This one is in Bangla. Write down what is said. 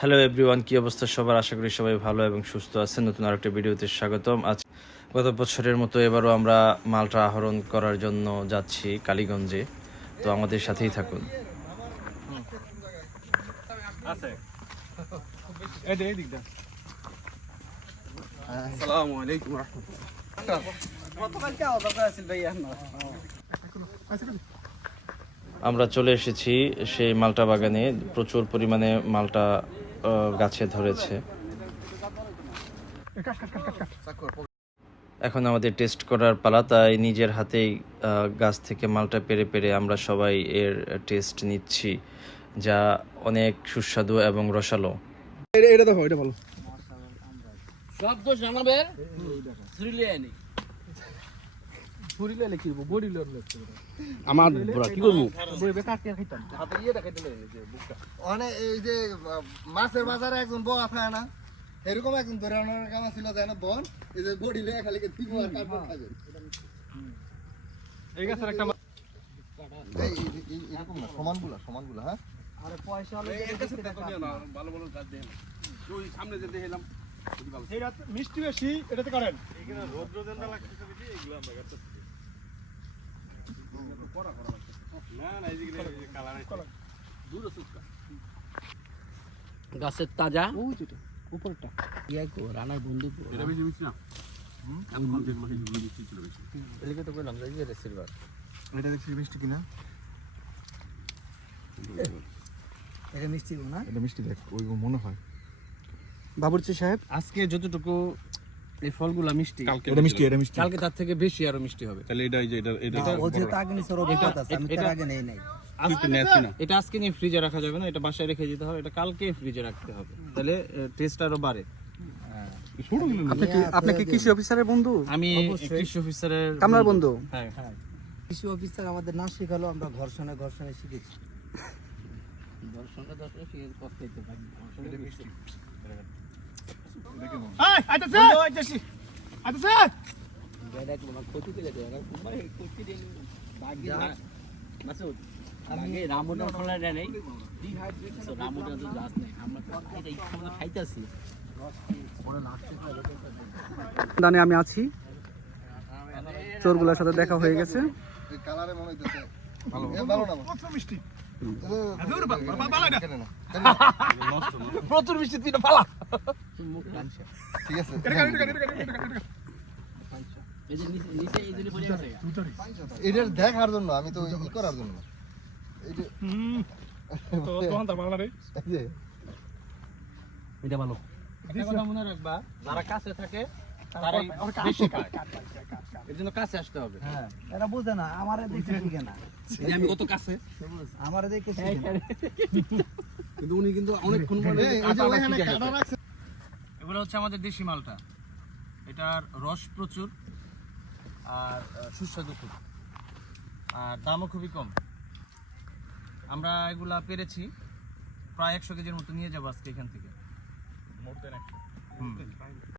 হ্যালো এভরিওয়ান, কি অবস্থা সবার? আশা করি সবাই ভালো এবং সুস্থ আছেন। নতুন আরেকটা ভিডিওতে স্বাগতম। আজ গত বছরের মতো এবারও আমরা মালটা আহরণ করার জন্য যাচ্ছি কালীগঞ্জে, তো আমাদের সাথেই থাকুন। আমরা চলে এসেছি সেই মালটা বাগানে। প্রচুর পরিমাণে মালটা গাছে ধরেছে। এখন আমাদের টেস্ট করার পালা, তাই নিজের হাতেই গাছ থেকে মালটা পেড়ে পেড়ে আমরা সবাই এর টেস্ট নিচ্ছি, যা অনেক সুস্বাদু এবং রসালো। এটা দেখো, এটা ভালো। সব দোষ জানাবে শ্রীলিয়ানি ফুরিলে কি বডি লোড লাগছে আমার বড় কি করব বই বেকার কে খাইতাম হাতে ইয়েটা খাইতে লাগে যে বুকটা অনেক এই যে মাছের বাজারে একজন বউ আছে না, এরকম একজন ধরে আনার কাম ছিল যায় না বন, এই যে বডি লয়ে খালি কে তিন আর কাটতে খাবে। এই গাছের একটা এই এরকম না, সমানগুলা হ্যাঁ। আরে পয়সা হলে এর কাছে তো নিও না, ভালো ভালো কাজ দেন ওই সামনে যে দেখলাম এইটা মিষ্টি বেশি এটাতে করেন এখানে রোদ রোদেন্দা লাগতেছে বেশি এগুলো আমরা গাছতে পড়া করা লাগছে না না এই যে কালার আছে দূর সুটকা গাছের তাজা ওই যেটা উপরটা ইয়া কো রানার বন্ধু এটা বেশি মিষ্টি না আমি কোন দিন মাঝে মিষ্টি ছিল বেশি এলিকে তো কইলাম যে এটা সিলভার এটা দেখছি মিষ্টি কিনা, এটা মিষ্টি না এটা মিষ্টি দেখ ওই মনে হয়। বাবুর্চি সাহেব আজকে যতটুকু এই ফলগুলা মিষ্টি এটা মিষ্টি, এটা মিষ্টি। কালকে তার থেকে বেশি আরো মিষ্টি হবে তাহলে এটা এই যে এটা ও যেহেতু আগে নিচে অভিজ্ঞতা আছে, আমি তার আগে নেই নাই। আজকে নেছি না এটা আজকে নিয়ে ফ্রিজে রাখা যাবে না, এটা বাসায় রেখে দিতে হবে, এটা কালকে ফ্রিজে রাখতে হবে, তাহলে টেস্ট আরো বাড়ে। আপনি কি কৃষি অফিসারের বন্ধু? আমি কৃষি অফিসারের কামনার বন্ধু। হ্যাঁ কৃষি অফিসার আমাদের না শেখালো, আমরা ঘর্ষণে শিখেছি। আগে রামুটার ফলাটা নেই, রামুটার তো গাছ নেই, আমরা এটা ইচ্ছা মতো খাইতেছি। দানে আমি আছি, চোরগুলোর সাথে দেখা হয়ে গেছে। এই কালারে মনে হইতেছে ভালো ভালো না কত মিষ্টি। প্রচুর মিষ্টি, তুই পালা ঠিক আছে, এই যে নিচে এই যে পড়ে আছে এটা দেখার জন্য, আমি তো ই করার জন্য এই যে এই যে এটা ভালো। একটা কথা মনে রাখবা, যারা কাছে থাকে তারাই বেশি খায়, এর জন্য কাছে আসতে হবে। হ্যাঁ, এরা বুঝে না, আমারে দেখে শিখে না, এই যে আমি কত কাছে, আমারে দেখে শিখে না। কিন্তু উনি কিন্তু অনেকক্ষণ পরে এই যে ওখানে কাটা রাখছে। এগুলো হচ্ছে আমাদের দেশি মালটা, এটার রস প্রচুর আর সুস্বাদু খুব, আর দামও খুবই কম। আমরা এগুলা পেরেছি প্রায় 100 কেজির মতো নিয়ে যাবো আজকে এখান থেকে।